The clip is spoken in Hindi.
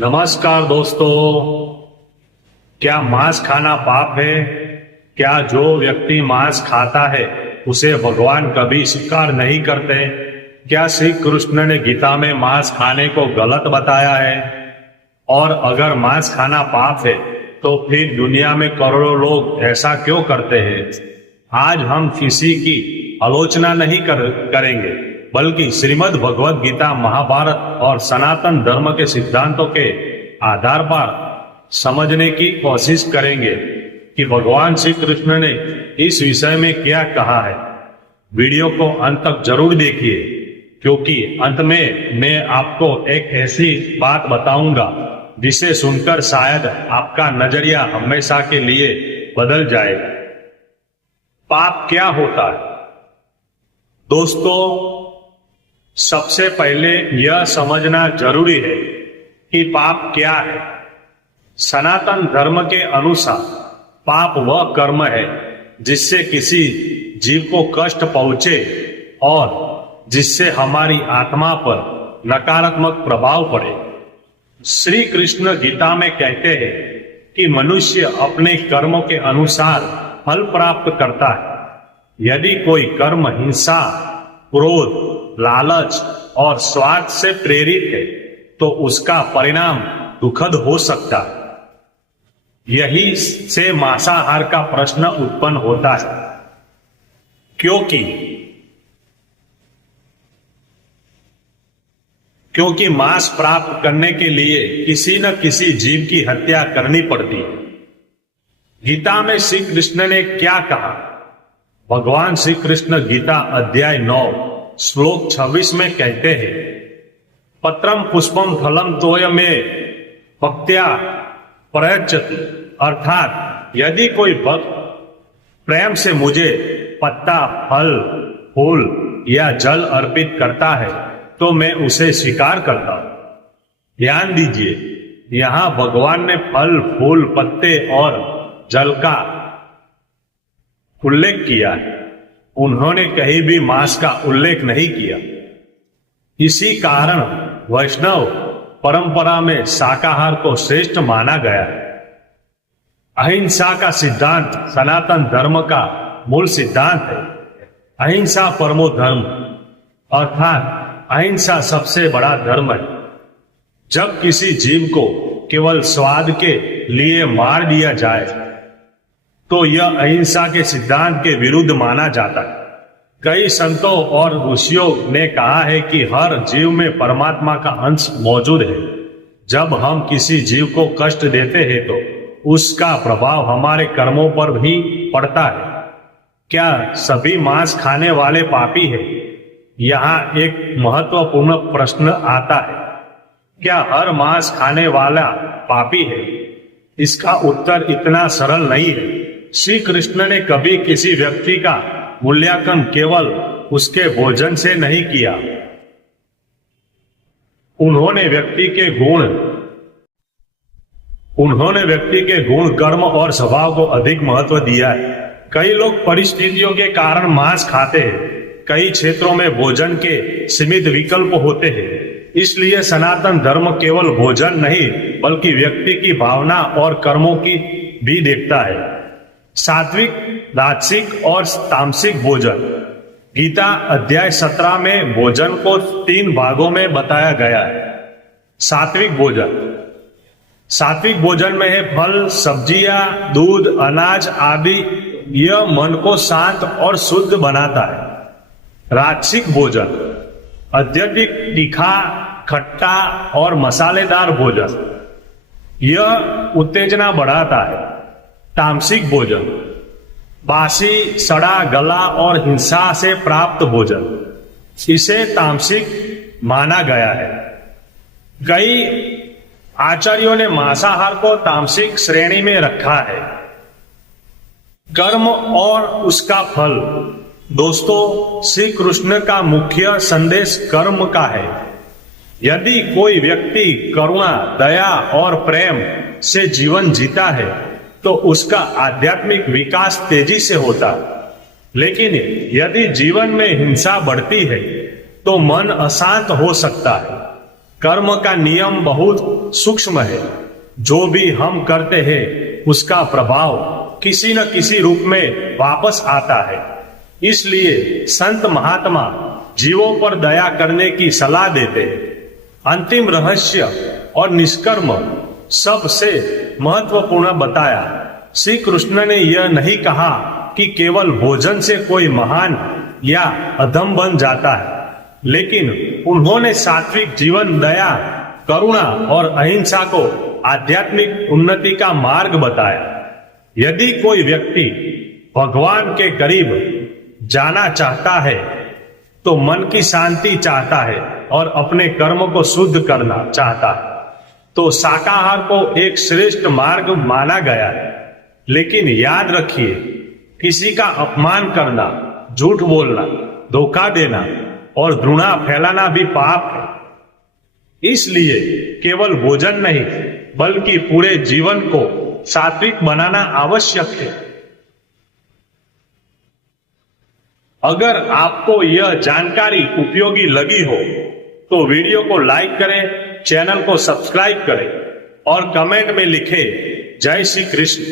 नमस्कार दोस्तों। क्या मांस खाना पाप है? क्या जो व्यक्ति मांस खाता है उसे भगवान कभी स्वीकार नहीं करते? क्या श्री कृष्ण ने गीता में मांस खाने को गलत बताया है? और अगर मांस खाना पाप है तो फिर दुनिया में करोड़ों लोग ऐसा क्यों करते हैं? आज हम किसी की आलोचना नहीं करेंगे, बल्कि श्रीमद् भगवद गीता, महाभारत और सनातन धर्म के सिद्धांतों के आधार पर समझने की कोशिश करेंगे कि भगवान श्री कृष्ण ने इस विषय में क्या कहा है। वीडियो को अंत तक जरूर देखिए, क्योंकि अंत में मैं आपको एक ऐसी बात बताऊंगा जिसे सुनकर शायद आपका नजरिया हमेशा के लिए बदल जाएगा। पाप क्या होता है? दोस्तों, सबसे पहले यह समझना जरूरी है कि पाप क्या है। सनातन धर्म के अनुसार पाप वह कर्म है जिससे किसी जीव को कष्ट पहुंचे और जिससे हमारी आत्मा पर नकारात्मक प्रभाव पड़े। श्री कृष्ण गीता में कहते हैं कि मनुष्य अपने कर्मों के अनुसार फल प्राप्त करता है। यदि कोई कर्म हिंसा, क्रोध, लालच और स्वार्थ से प्रेरित है तो उसका परिणाम दुखद हो सकता है। यही से मांसाहार का प्रश्न उत्पन्न होता है, क्योंकि मांस प्राप्त करने के लिए किसी न किसी जीव की हत्या करनी पड़ती है। गीता में श्री कृष्ण ने क्या कहा? भगवान श्री कृष्ण गीता अध्याय 9 श्लोक 26 में कहते हैं, पत्रम पुष्पम फलम तोयमे भक्त्या प्रयच्छति। अर्थात यदि कोई भक्त प्रेम से मुझे पत्ता, फल, फूल या जल अर्पित करता है तो मैं उसे स्वीकार करता हूं। ध्यान दीजिए, यहां भगवान ने फल, फूल, पत्ते और जल का उल्लेख किया है। उन्होंने कहीं भी मांस का उल्लेख नहीं किया। इसी कारण वैष्णव परंपरा में शाकाहार को श्रेष्ठ माना गया है। अहिंसा का सिद्धांत सनातन धर्म का मूल सिद्धांत है। अहिंसा परमो धर्म, अर्थात अहिंसा सबसे बड़ा धर्म है। जब किसी जीव को केवल स्वाद के लिए मार दिया जाए तो यह अहिंसा के सिद्धांत के विरुद्ध माना जाता है। कई संतों और ऋषियों ने कहा है कि हर जीव में परमात्मा का अंश मौजूद है। जब हम किसी जीव को कष्ट देते हैं तो उसका प्रभाव हमारे कर्मों पर भी पड़ता है। क्या सभी मांस खाने वाले पापी हैं? यहाँ एक महत्वपूर्ण प्रश्न आता है, क्या हर मांस खाने वाला पापी है? इसका उत्तर इतना सरल नहीं है। श्री कृष्ण ने कभी किसी व्यक्ति का मूल्यांकन केवल उसके भोजन से नहीं किया। उन्होंने व्यक्ति के गुण, कर्म और स्वभाव को अधिक महत्व दिया है। कई लोग परिस्थितियों के कारण मांस खाते हैं। कई क्षेत्रों में भोजन के सीमित विकल्प होते हैं। इसलिए सनातन धर्म केवल भोजन नहीं बल्कि व्यक्ति की भावना और कर्मों की भी देखता है। सात्विक, राजसिक और तामसिक भोजन। गीता अध्याय 17 में भोजन को 3 भागों में बताया गया है। सात्विक भोजन में है फल, सब्जियां, दूध, अनाज आदि। यह मन को शांत और शुद्ध बनाता है। राजसिक भोजन, अत्यधिक तीखा, खट्टा और मसालेदार भोजन। यह उत्तेजना बढ़ाता है। तामसिक भोजन, बासी, सड़ा गला और हिंसा से प्राप्त भोजन। इसे तामसिक माना गया है। कई आचार्यों ने मांसाहार को तामसिक श्रेणी में रखा है। कर्म और उसका फल। दोस्तों, श्री कृष्ण का मुख्य संदेश कर्म का है। यदि कोई व्यक्ति करुणा, दया और प्रेम से जीवन जीता है तो उसका आध्यात्मिक विकास तेजी से होता है। लेकिन यदि जीवन में हिंसा बढ़ती है तो मन अशांत हो सकता है। कर्म का नियम बहुत सूक्ष्म है। जो भी हम करते हैं उसका प्रभाव किसी न किसी रूप में वापस आता है। इसलिए संत महात्मा जीवों पर दया करने की सलाह देते हैं। अंतिम रहस्य और निष्कर्म सबसे महत्वपूर्ण बताया। श्री कृष्ण ने यह नहीं कहा कि केवल भोजन से कोई महान या अधम बन जाता है, लेकिन उन्होंने सात्विक जीवन, दया, करुणा और अहिंसा को आध्यात्मिक उन्नति का मार्ग बताया। यदि कोई व्यक्ति भगवान के करीब जाना चाहता है तो मन की शांति चाहता है और अपने कर्म को शुद्ध करना चाहता है तो शाकाहार को एक श्रेष्ठ मार्ग माना गया है। लेकिन याद रखिए, किसी का अपमान करना, झूठ बोलना, धोखा देना और घृणा फैलाना भी पाप है। इसलिए केवल भोजन नहीं बल्कि पूरे जीवन को सात्विक बनाना आवश्यक है। अगर आपको यह जानकारी उपयोगी लगी हो तो वीडियो को लाइक करें, चैनल को सब्सक्राइब करें और कमेंट में लिखें जय श्री कृष्ण।